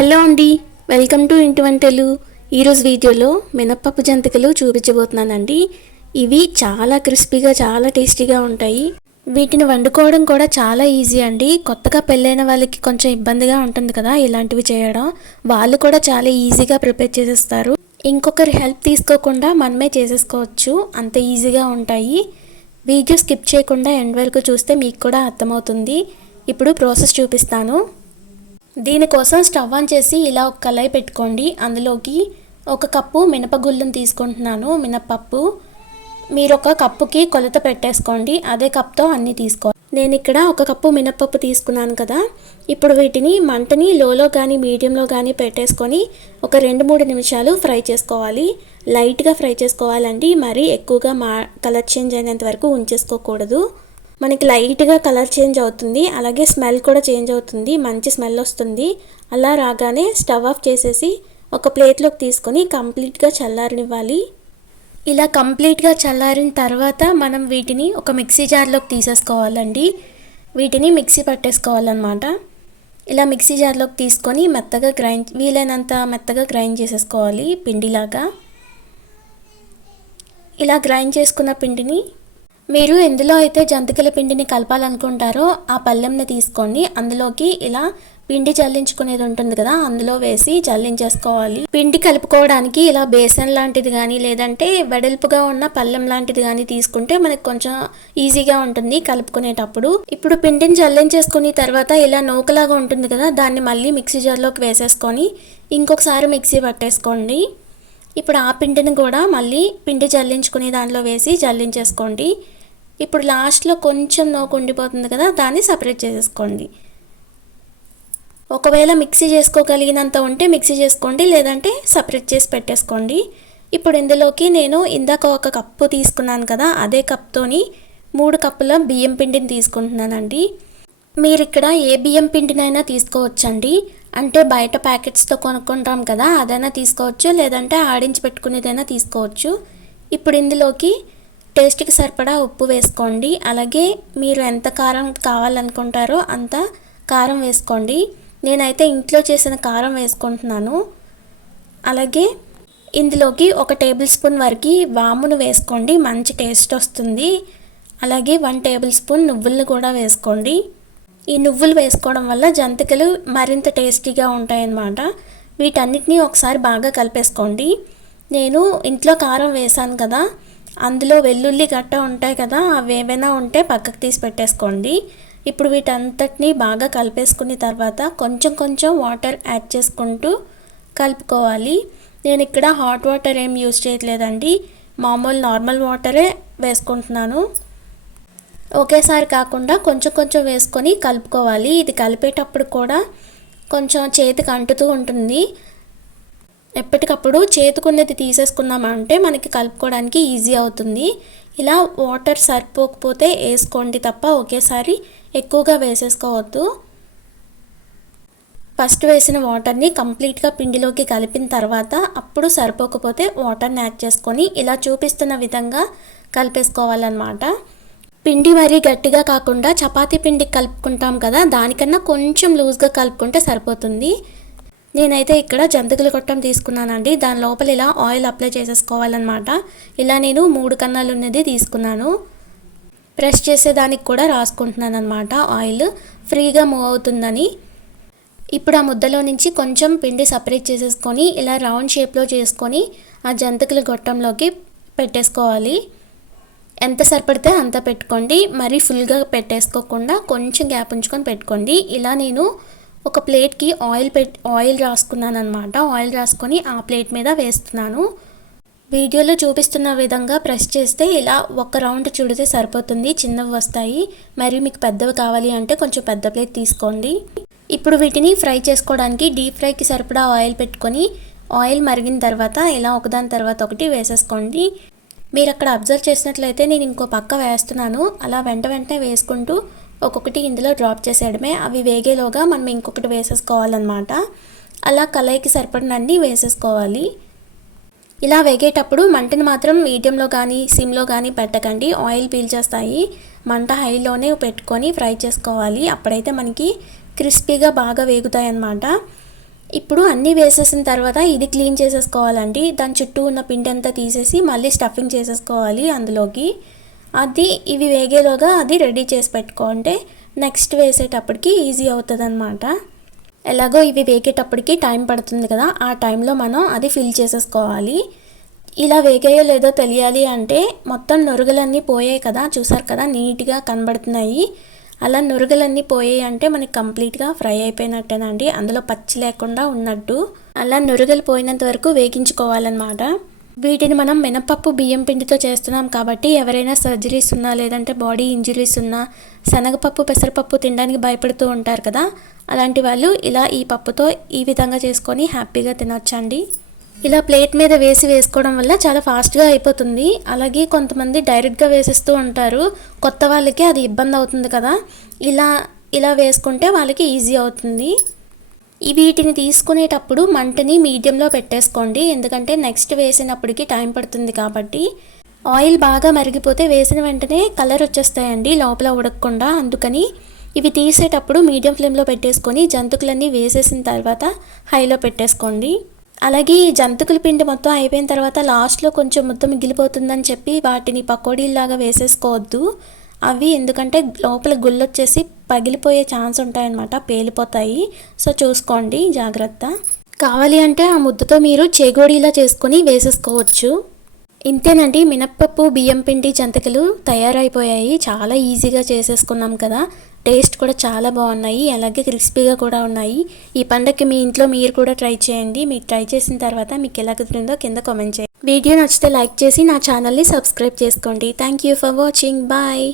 Hello అండి welcome to ఇంటి వంటలు ఈరోజు వీడియోలో మినప్పప్పు జంతికలు చూపించబోతున్నానండి. ఇవి చాలా క్రిస్పీగా చాలా టేస్టీగా ఉంటాయి. వీటిని వండుకోవడం కూడా చాలా ఈజీ అండి. కొత్తగా పెళ్ళైన వాళ్ళకి కొంచెం ఇబ్బందిగా ఉంటుంది కదా ఇలాంటివి చేయడం. వాళ్ళు కూడా చాలా ఈజీగా ప్రిపేర్ చేసేస్తారు. ఇంకొకరి హెల్ప్ తీసుకోకుండా మనమే చేసేసుకోవచ్చు. అంత ఈజీగా ఉంటాయి. వీడియో స్కిప్ చేయకుండా ఎండ్ వరకు చూస్తే మీకు కూడా అర్థమవుతుంది. ఇప్పుడు ప్రాసెస్ చూపిస్తాను. దీనికోసం స్టవ్ ఆన్ చేసి ఇలా ఒక కళాయి పెట్టుకోండి. అందులోకి ఒక కప్పు మినపగుళ్ళను తీసుకుంటున్నాను. మినపప్పు మీరు ఒక కప్పుకి కొలత పెట్టేసుకోండి. అదే కప్తో అన్నీ తీసుకో నేను ఇక్కడ ఒక కప్పు మినపప్పు తీసుకున్నాను కదా. ఇప్పుడు వీటిని మంటని లోలో కానీ మీడియంలో కానీ పెట్టేసుకొని ఒక రెండు మూడు నిమిషాలు ఫ్రై చేసుకోవాలి. లైట్గా ఫ్రై చేసుకోవాలండి. మరీ ఎక్కువగా మా కలర్ చేంజ్ అయినంత వరకు ఉంచేసుకోకూడదు. మనకి లైట్గా కలర్ చేంజ్ అవుతుంది. అలాగే స్మెల్ కూడా చేంజ్ అవుతుంది. మంచి స్మెల్ వస్తుంది. అలా రాగానే స్టవ్ ఆఫ్ చేసేసి ఒక ప్లేట్లోకి తీసుకొని కంప్లీట్గా చల్లారనివ్వాలి. ఇలా కంప్లీట్గా చల్లారిన తర్వాత మనం వీటిని ఒక మిక్సీ జార్లోకి తీసేసుకోవాలండి. వీటిని మిక్సీ పట్టేసుకోవాలన్నమాట. ఇలా మిక్సీ జార్లోకి తీసుకొని మెత్తగా గ్రైండ్ వీలైనంత మెత్తగా గ్రైండ్ చేసేసుకోవాలి పిండిలాగా. ఇలా గ్రైండ్ చేసుకున్న పిండిని మీరు ఎందులో అయితే జంతికల పిండిని కలపాలనుకుంటారో ఆ పళ్ళెంని తీసుకోండి. అందులోకి ఇలా పిండి జల్లించుకునేది ఉంటుంది కదా అందులో వేసి జల్లించేసుకోవాలి. పిండి కలుపుకోవడానికి ఇలా బేసన్ లాంటిది కానీ లేదంటే వెడల్పుగా ఉన్న పళ్ళెం లాంటిది కానీ తీసుకుంటే మనకు కొంచెం ఈజీగా ఉంటుంది కలుపుకునేటప్పుడు. ఇప్పుడు పిండిని జల్లించేసుకుని తర్వాత ఇలా నూకలాగా ఉంటుంది కదా దాన్ని మళ్ళీ మిక్సీ జార్లోకి వేసేసుకొని ఇంకొకసారి మిక్సీ పట్టేసుకోండి. ఇప్పుడు ఆ పిండిని కూడా మళ్ళీ పిండి జల్లించుకునే దానిలో వేసి జల్లించేసుకోండి. ఇప్పుడు లాస్ట్లో కొంచెం నోకు ఉండిపోతుంది కదా దాన్ని సపరేట్ చేసేసుకోండి. ఒకవేళ మిక్సీ చేసుకోగలిగినంత ఉంటే మిక్సీ చేసుకోండి లేదంటే సపరేట్ చేసి పెట్టేసుకోండి. ఇప్పుడు ఇందులోకి నేను ఇందాక ఒక కప్పు తీసుకున్నాను కదా అదే కప్తోని మూడు కప్పుల బియ్యం పిండిని తీసుకుంటున్నానండి. మీరు ఇక్కడ ఏ బియ్యం పిండినైనా తీసుకోవచ్చండి. అంటే బయట ప్యాకెట్స్తో కొనుక్కుంటాం కదా అదైనా తీసుకోవచ్చు లేదంటే ఆడించి పెట్టుకునేదైనా తీసుకోవచ్చు. ఇప్పుడు ఇందులోకి టేస్ట్కి సరిపడా ఉప్పు వేసుకోండి. అలాగే మీరు ఎంత కారం కావాలనుకుంటారో అంత కారం వేసుకోండి. నేనైతే ఇంట్లో చేసిన కారం వేసుకుంటున్నాను. అలాగే ఇందులోకి ఒక టేబుల్ స్పూన్ వరకు వామును వేసుకోండి. మంచి టేస్ట్ వస్తుంది. అలాగే వన్ టేబుల్ స్పూన్ నువ్వులను కూడా వేసుకోండి. ఈ నువ్వులు వేసుకోవడం వల్ల జంతికలు మరింత టేస్టీగా ఉంటాయన్నమాట. వీటన్నిటినీ ఒకసారి బాగా కలిపేసుకోండి. నేను ఇంట్లో కారం వేసాను కదా అందులో వెల్లుల్లి గట్ట ఉంటాయి కదా అవి ఏమైనా ఉంటే పక్కకు తీసి పెట్టేసుకోండి. ఇప్పుడు వీటంతటిని బాగా కలిపేసుకున్న తర్వాత కొంచెం కొంచెం వాటర్ యాడ్ చేసుకుంటూ కలుపుకోవాలి. నేను ఇక్కడ హాట్ వాటర్ ఏం యూజ్ చేయట్లేదండి మామూలు నార్మల్ వాటరే వేసుకుంటున్నాను. ఒకేసారి కాకుండా కొంచెం కొంచెం వేసుకొని కలుపుకోవాలి. ఇది కలిపేటప్పుడు కూడా కొంచెం చేతికి అంటుతూ ఉంటుంది. ఎప్పటికప్పుడు చేతుకున్నది తీసేసుకున్నామంటే మనకి కలుపుకోవడానికి ఈజీ అవుతుంది. ఇలా వాటర్ సరిపోకపోతే వేసుకోండి తప్ప ఒకేసారి ఎక్కువగా వేసేసుకోవద్దు. ఫస్ట్ వేసిన వాటర్ని కంప్లీట్గా పిండిలోకి కలిపిన తర్వాత అప్పుడు సరిపోకపోతే వాటర్ని యాడ్ చేసుకొని ఇలా చూపిస్తున్న విధంగా కలిపేసుకోవాలన్నమాట. పిండి మరీ గట్టిగా కాకుండా చపాతీ పిండి కలుపుకుంటాం కదా దానికన్నా కొంచెం లూజ్గా కలుపుకుంటే సరిపోతుంది. నేనైతే ఇక్కడ జంతికల గొట్టం తీసుకున్నానండి. దాని లోపల ఇలా ఆయిల్ అప్లై చేసేసుకోవాలన్నమాట. ఇలా నేను మూడు కన్నాలు ఉన్నది తీసుకున్నాను. ప్రెస్ చేసేదానికి కూడా రాసుకుంటున్నాను అనమాట ఆయిల్. ఫ్రీగా మూవ్ అవుతుందని. ఇప్పుడు ఆ ముద్దలో నుంచి కొంచెం పిండి సపరేట్ చేసేసుకొని ఇలా రౌండ్ షేప్లో చేసుకొని ఆ జంతికల గొట్టంలోకి పెట్టేసుకోవాలి. ఎంత సరిపడితే అంత పెట్టుకోండి. మరీ ఫుల్గా పెట్టేసుకోకుండా కొంచెం గ్యాప్ ఉంచుకొని పెట్టుకోండి. ఇలా నేను ఒక ప్లేట్కి ఆయిల్ పెట్ ఆయిల్ రాసుకున్నాను అనమాట ఆయిల్ రాసుకొని ఆ ప్లేట్ మీద వేస్తున్నాను. వీడియోలో చూపిస్తున్న విధంగా ప్రెస్ చేస్తే ఇలా ఒక రౌండ్ చుడితే సరిపోతుంది. చిన్నవి వస్తాయి. మరి మీకు పెద్దవి కావాలి అంటే కొంచెం పెద్ద ప్లేట్ తీసుకోండి. ఇప్పుడు వీటిని ఫ్రై చేసుకోవడానికి డీప్ ఫ్రైకి సరిపడా ఆయిల్ పెట్టుకొని ఆయిల్ మరిగిన తర్వాత ఇలా ఒకదాని తర్వాత ఒకటి వేసేసుకోండి. మీరు అక్కడ అబ్జర్వ్ చేసినట్లయితే నేను ఇంకో పక్క వేస్తున్నాను. అలా వెంట వెంటనే వేసుకుంటూ ఒక్కొక్కటి ఇందులో డ్రాప్ చేసేయడమే. అవి వేగేలోగా మనం ఇంకొకటి వేసేసుకోవాలన్నమాట. అలా కలయికి సరిపడినన్ని వేసేసుకోవాలి. ఇలా వేగేటప్పుడు మంటని మాత్రం మీడియంలో కానీ సిమ్లో కానీ పెట్టకండి. ఆయిల్ పీల్చేస్తాయి మంట హైలోనే పెట్టుకొని ఫ్రై చేసుకోవాలి. అప్పుడైతే మనకి క్రిస్పీగా బాగా వేగుతాయి అన్నమాట ఇప్పుడు అన్నీ వేసేసిన తర్వాత ఇది క్లీన్ చేసేసుకోవాలండి. దాని చుట్టూ ఉన్న పిండి అంతా తీసేసి మళ్ళీ స్టఫింగ్ చేసేసుకోవాలి అందులోకి. అది ఇవి వేగేలోగా అది రెడీ చేసి పెట్టుకుంటే నెక్స్ట్ వేసేటప్పటికి ఈజీ అవుతుంది అనమాట ఎలాగో ఇవి వేగేటప్పటికి టైం పడుతుంది కదా ఆ టైంలో మనం అది ఫిల్ చేసేసుకోవాలి. ఇలా వేగాయో లేదో తెలియాలి అంటే మొత్తం నురుగులన్నీ పోయాయి కదా చూసారు కదా నీట్గా కనబడుతున్నాయి. అలా నురుగులన్నీ పోయాయి అంటే మనకి కంప్లీట్గా ఫ్రై అయిపోయినట్టేనండి అందులో పచ్చి లేకుండా ఉన్నట్టు. అలా నురుగులు పోయినంత వరకు వేగించుకోవాలన్నమాట. వీటిని మనం మినపప్పు బియ్యం పిండితో చేస్తున్నాం కాబట్టి ఎవరైనా సర్జరీస్ ఉన్నా లేదంటే బాడీ ఇంజరీస్ ఉన్నా శనగపప్పు పెసరపప్పు తినడానికి భయపడుతూ ఉంటారు కదా? అలాంటి వాళ్ళు ఇలా ఈ పప్పుతో ఈ విధంగా చేసుకొని హ్యాపీగా తినొచ్చండి. ఇలా ప్లేట్ మీద వేసి వేసుకోవడం వల్ల చాలా ఫాస్ట్గా అయిపోతుంది. అలాగే కొంతమంది డైరెక్ట్గా వేసేస్తూ ఉంటారు. కొత్త వాళ్ళకి అది ఇబ్బంది అవుతుంది కదా? ఇలా ఇలా వేసుకుంటే వాళ్ళకి ఈజీ అవుతుంది. వీటిని తీసుకునేటప్పుడు మంటని మీడియంలో పెట్టేసుకోండి. ఎందుకంటే నెక్స్ట్ వేసినప్పటికి టైం పడుతుంది కాబట్టి. ఆయిల్ బాగా మరిగిపోతే వేసిన వెంటనే కలర్ వచ్చేస్తాయండి లోపల ఉడకకుండా. అందుకని ఇవి తీసేటప్పుడు మీడియం ఫ్లేమ్లో పెట్టేసుకొని జంతుకులన్నీ వేసేసిన తర్వాత హైలో పెట్టేసుకోండి. అలాగే ఈ జంతుకుల పిండి మొత్తం అయిపోయిన తర్వాత లాస్ట్లో కొంచెం మొత్తం మిగిలిపోతుందని చెప్పి వాటిని పకోడీలాగా వేసేసుకోవద్దు. అవి ఎందుకంటే లోపల గుళ్ళొచ్చేసి పగిలిపోయే ఛాన్స్ ఉంటాయన్నమాట. పేలిపోతాయి. సో చూసుకోండి జాగ్రత్త. కావాలి అంటే ఆ ముద్దతో మీరు చేగోడీలా చేసుకొని వేసేసుకోవచ్చు. ఇంతేనండి. మినప్పప్పు బియ్యం పిండి జంతికలు తయారైపోయాయి. చాలా ఈజీగా చేసేసుకున్నాం కదా. టేస్ట్ కూడా చాలా బాగున్నాయి. అలాగే క్రిస్పీగా కూడా ఉన్నాయి. ఈ పండగకి మీ ఇంట్లో మీరు కూడా ట్రై చేయండి. మీరు ట్రై చేసిన తర్వాత మీకు ఎలా కుదిరిందో కింద కామెంట్ చేయండి. వీడియో నచ్చితే లైక్ చేసి నా ఛానల్ని సబ్స్క్రైబ్ చేసుకోండి. Thank you for watching. Bye.